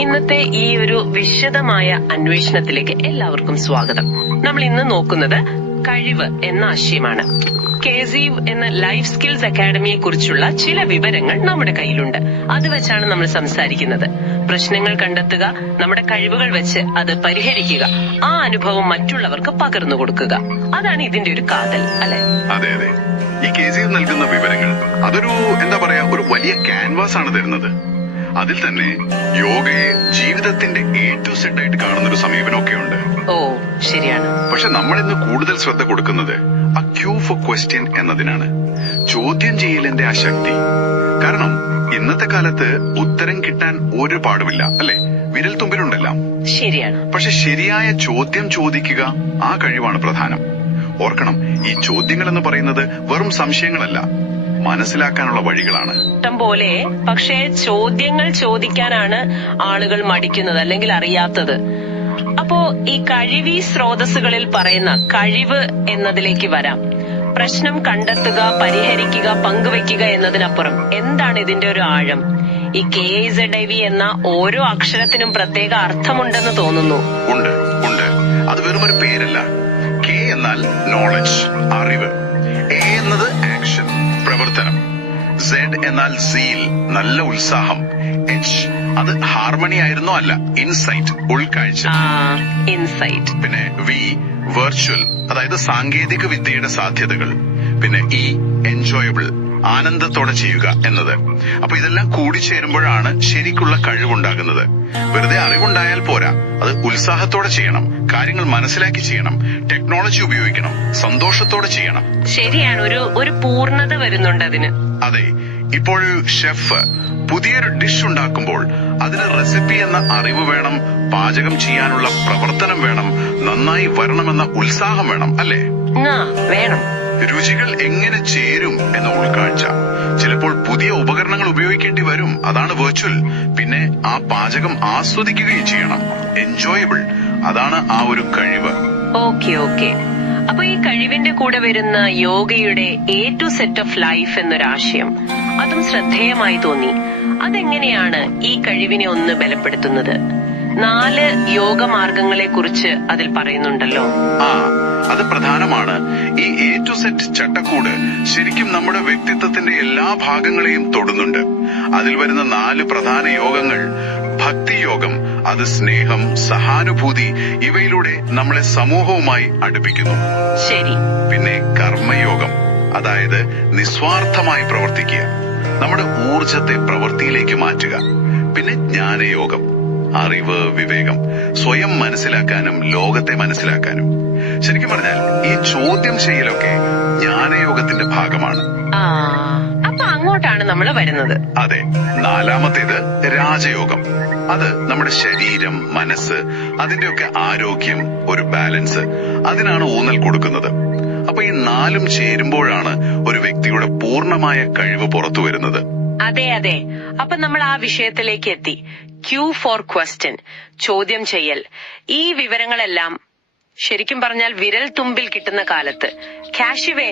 ഇന്നത്തെ ഈ ഒരു വിശദമായ അന്വേഷണത്തിലേക്ക് എല്ലാവർക്കും സ്വാഗതം. നമ്മൾ ഇന്ന് നോക്കുന്നത് കഴിവ് എന്ന ആശയമാണ്. കേസീവ് എന്ന ലൈഫ് സ്കിൽസ് അക്കാഡമിയെ കുറിച്ചുള്ള ചില വിവരങ്ങൾ നമ്മുടെ കയ്യിലുണ്ട്. അത് വെച്ചാണ് നമ്മൾ സംസാരിക്കുന്നത്. പ്രശ്നങ്ങൾ കണ്ടെത്തുക, നമ്മുടെ കഴിവുകൾ വെച്ച് അത് പരിഹരിക്കുക, ആ അനുഭവം മറ്റുള്ളവർക്ക് പകർന്നു കൊടുക്കുക. അതാണ് ഇതിന്റെ ഒരു കാതൽ, അല്ലെ? അതെ അതെ. ഈ കേസീവ് നൽകുന്ന വിവരങ്ങൾ അതൊരു ഒരു വലിയ ക്യാൻവാസ് ആണ് തരുന്നത്. അതിൽ തന്നെ യോഗയെ ജീവിതത്തിന്റെ A to Z ആയിട്ട് കാണുന്നൊരു സമീപനമൊക്കെ ഉണ്ട്. ഓ ശരിയാണ്. പക്ഷെ നമ്മൾ ഇന്ന് കൂടുതൽ ശ്രദ്ധ കൊടുക്കുന്നത് ആ ക്യൂ ഫോർ ക്വസ്റ്റ്യൻ എന്നതിനാണ്. ചോദ്യം ചെയ്യലിന്റെ ആ ശക്തി. കാരണം ഇന്നത്തെ കാലത്ത് ഉത്തരം കിട്ടാൻ ഒരു പാടുമില്ല, അല്ലെ? വിരൽ തുമ്പിലുണ്ടെല്ലാം. ശരിയാണ്. പക്ഷെ ശരിയായ ചോദ്യം ചോദിക്കുക, ആ കഴിവാണ് പ്രധാനം. ഓർക്കണം, ഈ ചോദ്യങ്ങൾ എന്ന് പറയുന്നത് വെറും സംശയങ്ങളല്ല, മനസ്സിലാക്കാനുള്ള വഴികളാണ്. ഇഷ്ടം പോലെ. പക്ഷേ ചോദ്യങ്ങൾ ചോദിക്കാനാണ് ആളുകൾ മടിക്കുന്നത്, അല്ലെങ്കിൽ അറിയാത്തത്. അപ്പോ ഈ കഴിവി സ്രോതസ്സുകളിൽ പറയുന്ന കഴിവ് എന്നതിലേക്ക് വരാം. പ്രശ്നം കണ്ടെത്തുക, പരിഹരിക്കുക, പങ്കുവെക്കുക എന്നതിനപ്പുറം എന്താണ് ഇതിന്റെ ഒരു ആഴം? ഈ KIZIV എന്ന ഓരോ അക്ഷരത്തിനും പ്രത്യേക അർത്ഥമുണ്ടെന്ന് തോന്നുന്നു. ഉണ്ട്. അത് വെറുമൊരു പേരല്ല. K എന്നാൽ നോളജ്, അറിവ്. A എന്നത് ആക്ഷൻ, പ്രവർത്തനം. Z എന്നാൽ സീൽ, നല്ല ഉത്സാഹം. H അത് ഹാർമണി ആയിരുന്നോ? അല്ല, ഇൻസൈറ്റ്, ഉൾക്കാഴ്ച. ഇൻസൈറ്റ്. പിന്നെ V വെർച്വൽ, അതായത് സാങ്കേതിക വിദ്യയുടെ സാധ്യതകൾ. പിന്നെ E എൻജോയബിൾ, ആനന്ദത്തോടെ ചെയ്യുക എന്നത്. അപ്പൊ ഇതെല്ലാം കൂടിച്ചേരുമ്പോഴാണ് ശരിക്കുള്ള കഴിവുണ്ടാകുന്നത്. വെറുതെ അറിവുണ്ടായാൽ പോരാ, അത് ഉത്സാഹത്തോടെ ചെയ്യണം, കാര്യങ്ങൾ മനസ്സിലാക്കി ചെയ്യണം, ടെക്നോളജി ഉപയോഗിക്കണം, സന്തോഷത്തോടെ ചെയ്യണം. ശരിയാണ്, ഒരു പൂർണ്ണത വരുന്നുണ്ട് അതിന്. അതെ. ഇപ്പോൾ ഷെഫ് പുതിയൊരു ഡിഷ് ഉണ്ടാക്കുമ്പോൾ അതിന് റെസിപ്പി എന്ന അറിവ് വേണം, പാചകം ചെയ്യാനുള്ള പ്രവർത്തനം വേണം, നന്നായി വരണമെന്ന ഉത്സാഹം വേണം, അല്ലേ? വേണം. രുചികൾ എങ്ങനെ ചേരും എന്ന ഉൾക്കാഴ്ച. ചിലപ്പോൾ പുതിയ ഉപകരണങ്ങൾ ഉപയോഗിക്കേണ്ടി വരും, അതാണ് വെർച്വൽ. പിന്നെ ആ പാചകം ആസ്വദിക്കുകയും ചെയ്യണം, എൻജോയബിൾ. അതാണ് ആ ഒരു കഴിവ്. ഓക്കെ. അപ്പൊ ഈ കഴിവിന്റെ കൂടെ വരുന്ന യോഗയുടെ A to Z of life എന്നൊരാശയം, അതും ശ്രദ്ധേയമായി തോന്നി. അതെങ്ങനെയാണ് ഈ കഴിവിനെ ഒന്ന് ബലപ്പെടുത്തുന്നത്? 4 യോഗമാർഗങ്ങളെ കുറിച്ച് അതിൽ പറയുന്നുണ്ടല്ലോ. അത് പ്രധാനമാണ്. ഈ A to Z ചട്ടക്കൂട് ശരിക്കും നമ്മുടെ വ്യക്തിത്വത്തിന്റെ എല്ലാ ഭാഗങ്ങളെയും തൊടുന്നുണ്ട്. അതിൽ വരുന്ന 4 പ്രധാന യോഗങ്ങൾ. ഭക്തിയോഗം, അത് സ്നേഹം, സഹാനുഭൂതി, ഇവയിലൂടെ നമ്മളെ സമൂഹവുമായി അടുപ്പിക്കുന്നു. ശരി. പിന്നെ കർമ്മയോഗം, അതായത് നിസ്വാർത്ഥമായി പ്രവർത്തിക്കുക, നമ്മുടെ ഊർജത്തെ പ്രവൃത്തിയിലേക്ക് മാറ്റുക. പിന്നെ ജ്ഞാനയോഗം, അറിവ്, വിവേകം, സ്വയം മനസ്സിലാക്കാനും ലോകത്തെ മനസ്സിലാക്കാനും. ശരിക്കും പറഞ്ഞാൽ ഈ ചോദ്യം ചെയ്യലൊക്കെ ജ്ഞാനയോഗത്തിന്റെ ഭാഗമാണ്. അപ്പൊ അങ്ങോട്ടാണ് നമ്മൾ വരുന്നത്. അതെ. 4ാമത്തേത് രാജയോഗം. അത് നമ്മുടെ ശരീരം, മനസ്സ്, അതിന്റെയൊക്കെ ആരോഗ്യം, ഒരു ബാലൻസ്, അതിനാണ് ഊന്നൽ കൊടുക്കുന്നത്. അപ്പൊ ഈ 4ഉം ചേരുമ്പോഴാണ് ഒരു വ്യക്തിയുടെ പൂർണ്ണമായ കഴിവ് പുറത്തു വരുന്നത്. അതെ. അപ്പൊ നമ്മൾ ആ വിഷയത്തിലേക്ക് എത്തി. ക്യൂ ഫോർ ക്വസ്റ്റ്യൻ, ചോദ്യം ചെയ്യൽ. ഈ വിവരങ്ങളെല്ലാം ശരിക്കും പറഞ്ഞാൽ വിരൽ തുമ്പിൽ കിട്ടുന്ന കാലത്ത് കാശിവേ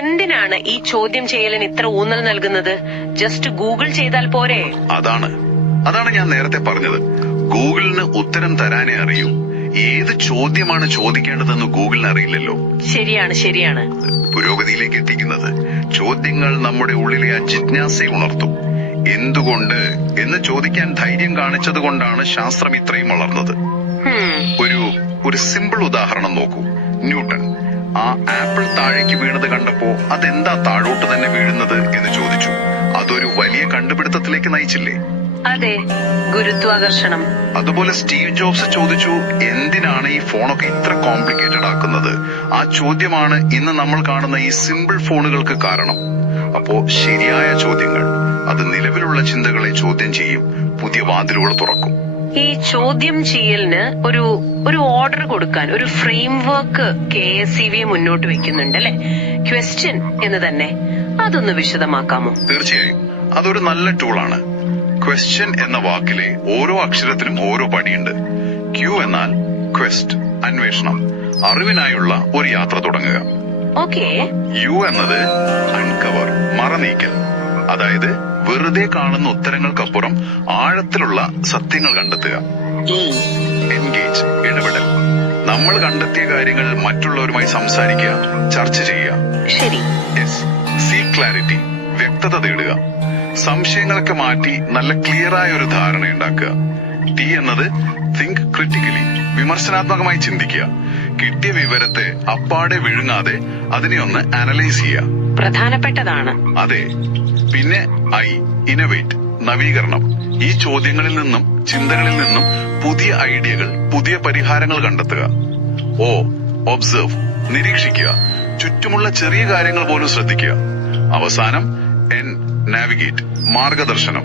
എന്തിനാണ് ഈ ചോദ്യം ചെയ്യലിന് ഇത്ര ഊന്നൽ നൽകുന്നത്? ജസ്റ്റ് ഗൂഗിൾ ചെയ്താൽ പോരെ? അതാണ് ഞാൻ നേരത്തെ പറഞ്ഞത്. ഗൂഗിളിന് ഉത്തരം തരാനേ അറിയൂ. ഏത് ചോദ്യമാണ് ചോദിക്കേണ്ടതെന്ന് ഗൂഗിളിന് അറിയില്ലല്ലോ. ശരിയാണ്. പുരോഗതിയിലേക്ക് എത്തിക്കുന്നത് ചോദ്യങ്ങൾ നമ്മുടെ ഉള്ളിലെ ആ ജിജ്ഞാസയെ ഉണർത്തും. എന്തുകൊണ്ട് എന്ന് ചോദിക്കാൻ ധൈര്യം കാണിച്ചത് കൊണ്ടാണ് ശാസ്ത്രം ഇത്രയും വളർന്നത്. ഒരു സിമ്പിൾ ഉദാഹരണം നോക്കൂ. ന്യൂട്ടൺ ആ ആപ്പിൾ താഴേക്ക് വീണത് കണ്ടപ്പോ അതെന്താ താഴോട്ട് തന്നെ വീഴുന്നത് എന്ന് ചോദിച്ചു. അതൊരു വലിയ കണ്ടുപിടുത്തത്തിലേക്ക് നയിച്ചില്ലേ? അതെ, ഗുരുത്വാകർഷണം. അതുപോലെ സ്റ്റീവ് ജോബ്സ് ചോദിച്ചു, എന്തിനാണ് ഈ ഫോണൊക്കെ ഇത്ര കോംപ്ലിക്കേറ്റഡ് ആക്കുന്നത്? ആ ചോദ്യമാണ് ഇന്ന് നമ്മൾ കാണുന്ന ഈ സിമ്പിൾ ഫോണുകൾക്ക് കാരണം. അപ്പോ ശരിയായ ചോദ്യങ്ങൾ അത് നിലവിലുള്ള ചിന്തകളെ ചോദ്യം ചെയ്യും, പുതിയ വാതിലുകൾ തുറക്കും. ഈ ചോദ്യം ചെയ്യലിന് ഒരു ഓർഡർ കൊടുക്കാൻ ഒരു ഫ്രെയിം വർക്ക് KSCV മുന്നോട്ട് വെക്കുന്നുണ്ട്, അല്ലെ? ക്വസ്റ്റ്യൻ എന്ന് തന്നെ. അതൊന്ന് വിശദമാക്കാമോ? തീർച്ചയായും. അതൊരു നല്ല ടൂളാണ്. ക്വസ്റ്റ്യൻ എന്ന വാക്കിലെ ഓരോ അക്ഷരത്തിനും ഓരോ പടിയുണ്ട്. ക്യൂ എന്നാൽ ക്വസ്റ്റ്, അന്വേഷണം, അറിവിനായുള്ള ഒരു യാത്ര തുടങ്ങുക. ഓക്കെ. യു എന്നത് അൺകവർ, മറനീക്കൽ, അതായത് വെറുതെ കാണുന്ന ഉത്തരങ്ങൾക്കപ്പുറം ആഴത്തിലുള്ള സത്യങ്ങൾ കണ്ടെത്തുക. എൻഗേജ്, ഇടപെടൽ. നമ്മൾ കണ്ടെത്തിയ കാര്യങ്ങൾ മറ്റുള്ളവരുമായി സംസാരിക്കുക, ചർച്ച ചെയ്യുക. ശരി. സീക്ക് ക്ലാരിറ്റി, വ്യക്തത തേടുക. സംശയങ്ങളൊക്കെ മാറ്റി നല്ല ക്ലിയറായ ഒരു ധാരണയുണ്ടാക്കുക. ടി എന്നത് തിങ്ക് ക്രിട്ടിക്കലി, വിമർശനാത്മകമായി ചിന്തിക്കുക. കിട്ടിയ വിവരത്തെ അപ്പാടെ വിഴുങ്ങാതെ അതിനെ ഒന്ന് അനലൈസ് ചെയ്യുക. പ്രധാനപ്പെട്ടതാണ്. അതെ. പിന്നെ ഇന്നോവേറ്റ്, നവീകരണം. ഈ ചോദ്യങ്ങളിൽ നിന്നും ചിന്തകളിൽ നിന്നും പുതിയ ഐഡിയകൾ, പുതിയ പരിഹാരങ്ങൾ കണ്ടെത്തുക. ഒബ്സർവ്, നിരീക്ഷിക്കുക. ചുറ്റുമുള്ള ചെറിയ കാര്യങ്ങൾ പോലും ശ്രദ്ധിക്കുക. അവസാനം നാവിഗേറ്റ്, മാർഗദർശനം.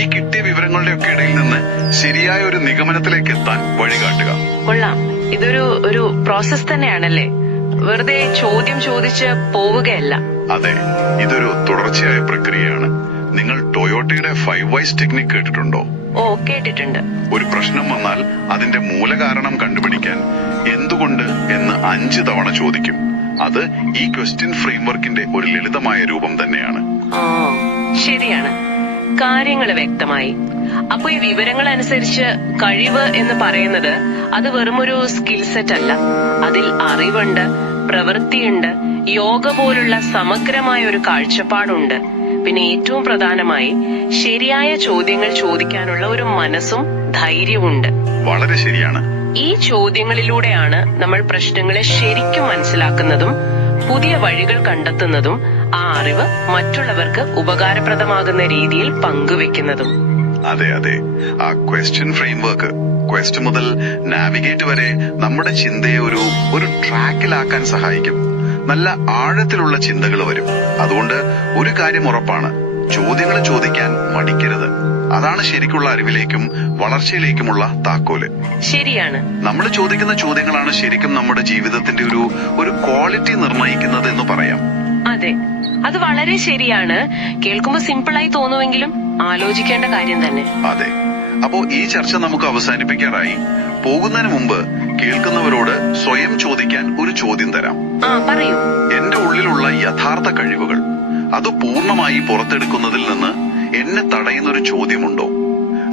ഈ കിട്ടിയ വിവരങ്ങളുടെ ഒക്കെ ഇടയിൽ നിന്ന് ശരിയായ ഒരു നിഗമനത്തിലേക്ക് എത്താൻ വഴികാട്ടുക. കൊള്ളാം. ഇതൊരു പ്രോസസ് തന്നെയാണല്ലേ, വെറുതെ ചോദ്യം ചോദിച്ച് പോവുകയല്ല. അതെ, ഇതൊരു തുടർച്ചയായ പ്രക്രിയയാണ്. നിങ്ങൾ ടൊയോട്ടയുടെ 5 Whys ടെക്നിക് കേട്ടിട്ടുണ്ടോ? കേട്ടിട്ടുണ്ട്. ഒരു പ്രശ്നം വന്നാൽ അതിന്റെ മൂലകാരണം കണ്ടുപിടിക്കാൻ എന്തുകൊണ്ട് എന്ന് 5 തവണ ചോദിക്കും. അത് ഈ ക്വസ്റ്റ്യൻ ഫ്രെയിംവർക്കിന്റെ ഒരു ലളിതമായ രൂപം തന്നെയാണ്. ശരിയാണ്. കാര്യങ്ങൾ വ്യക്തമായി. അപ്പൊ ഈ വിവരങ്ങൾ അനുസരിച്ച് കഴിവ് എന്ന് പറയുന്നത് അത് വെറുമൊരു സ്കിൽ സെറ്റ് അല്ല. അതിൽ അറിവുണ്ട്, പ്രവൃത്തിയുണ്ട്, യോഗ പോലുള്ള സമഗ്രമായ ഒരു കാഴ്ചപ്പാടുണ്ട്. പിന്നെ ഏറ്റവും പ്രധാനമായി ശരിയായ ചോദ്യങ്ങൾ ചോദിക്കാനുള്ള ഒരു മനസ്സും ധൈര്യവുമുണ്ട്. വളരെ ശരിയാണ്. ഈ ചോദ്യങ്ങളിലൂടെയാണ് നമ്മൾ പ്രശ്നങ്ങളെ ശരിക്കും മനസ്സിലാക്കുന്നതും പുതിയ വഴികൾ കണ്ടെത്തുന്നതും ആ അറിവ് മറ്റുള്ളവർക്ക് ഉപകാരപ്രദമാകുന്ന രീതിയിൽ പങ്കുവെക്കുന്നതും. അതെ അതെ, ആ ക്വസ്റ്റ്യൻ ഫ്രെയിംവർക്ക്, ക്വസ്റ്റ് മുതൽ നാവിഗേറ്റ് വരെ നമ്മുടെ ചിന്തയെ ഒരു ട്രാക്കിലാക്കാൻ സഹായിക്കും. നല്ല ആഴത്തിലുള്ള ചിന്തകൾ വരും. അതുകൊണ്ട് ഒരു കാര്യം ഉറപ്പാണ്, ചോദ്യങ്ങൾ ചോദിക്കാൻ മടിക്കരുത്. അതാണ് ശരിക്കുള്ള അറിവിലേക്കും വളർച്ചയിലേക്കുമുള്ള താക്കോല്. ശരിയാണ്. നമ്മൾ ചോദിക്കുന്ന ചോദ്യങ്ങളാണ് ശരിക്കും നമ്മുടെ ജീവിതത്തിന്റെ ഒരു ക്വാളിറ്റി നിർണ്ണയിക്കുന്നത് എന്ന് പറയാം. അതെ, അത് വളരെ ശരിയാണ്. കേൾക്കുമ്പോൾ സിമ്പിളായി തോന്നുമെങ്കിലും ആലോചിക്കേണ്ട കാര്യം തന്നെ. അതെ. അപ്പോ ഈ ചർച്ച നമുക്ക് അവസാനിപ്പിക്കാറായി. പോകുന്നതിന് മുമ്പ് കേൾക്കുന്നവരോട് സ്വയം ചോദിക്കാൻ ഒരു ചോദ്യം തരാം. പറയൂ. എന്റെ ഉള്ളിലുള്ള യഥാർത്ഥ കഴിവുകൾ അത് പൂർണ്ണമായി പുറത്തെടുക്കുന്നതിൽ നിന്ന് എന്നെ തടയുന്ന ഒരു ചോദ്യമുണ്ടോ?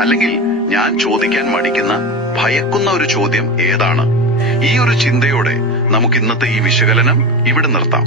അല്ലെങ്കിൽ ഞാൻ ചോദിക്കാൻ മടിക്കുന്ന, ഭയക്കുന്ന ഒരു ചോദ്യം ഏതാണ്? ഈ ഒരു ചിന്തയോടെ നമുക്ക് ഇന്നത്തെ ഈ വിശകലനം ഇവിടെ നിർത്താം.